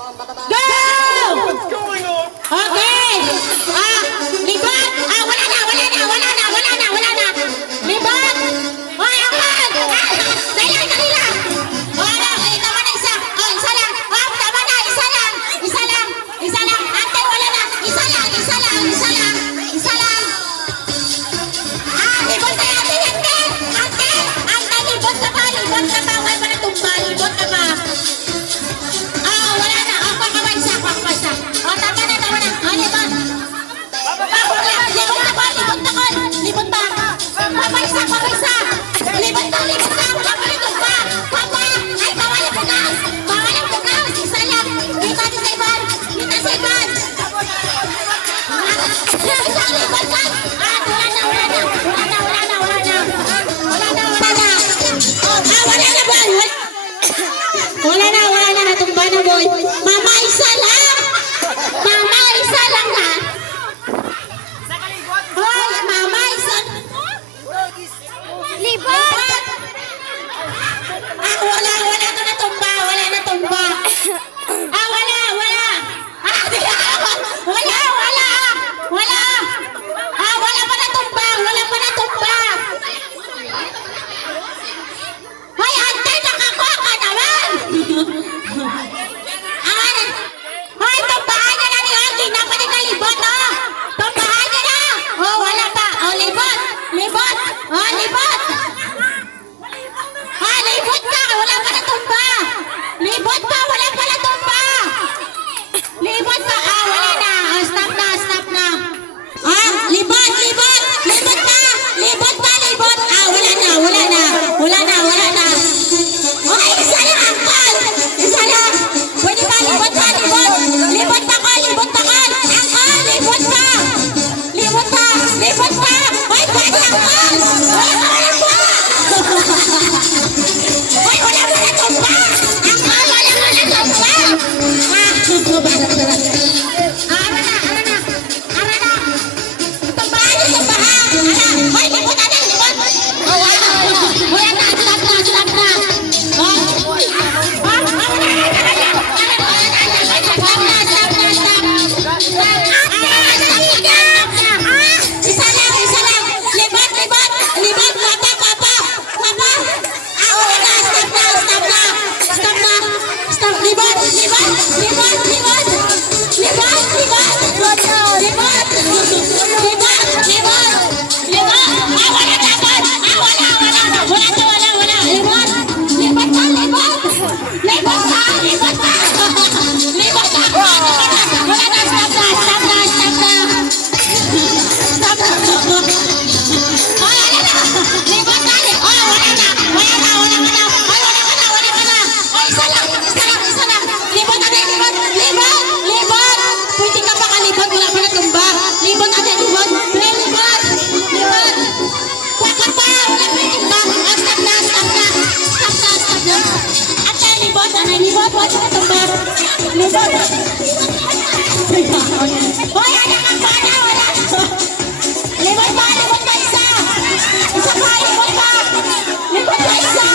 What's going on? Okay. Libot. Wala na. Libot. Hoy, awan. Dali lang. Tama na isa. Isa lang. Tama na, isa lang. Ante, wala na. Isa lang. Libot na ate. Ante, libot ka ba? Huwag mo na tumba. Libot ka ba? Wala na. Kuha ka isa. Tama na. Libot. Libot ba? Papaisa. Libot na. Wala pa rin ba? Papa! Ay, bawal ang bukas. Isa lang. Dito sa Ivan. Isa, libot ka. Wala na. Wala na, boy. Wala na. Natumba na, boy. Mama, isa lang ha. Hoy, mama, isa. Libot! Wala to natumba. Wala. Wala pa natumba. Hoy, ante, nakakuha ka naman. Hoy, tumbahan na ni Ogie. Napalik na libot, Tumbahan niya na. Wala pa. Libot. Libot ka. Wala pa natumba. Libot pa. Wala pa natumba. Libot pa. Wala na. Stop na. Libot pa. Wala na. Hoy, isa lang, angkol. Isa lang. Pwede ba? Libot pa. Libot pa. Angkol, libot pa. Hoy, pwede, angkol. Wala pa. Hoy, wala pa natumba. Angkol, wala pa natumba. Ara na. Tumbahan. Hoy, libot natin. Wala na. Stop na. Libot, papa. Stop. Libot. Pwede ka pa kalibot, wala pa natumba. Libot ate, libot. Wala pa, wala pa natumba. Stop na. Ate, libot, wala pa natumba. Libot. Hoy, anak ang bana, wala. Libot pa isa. Libot pa isa.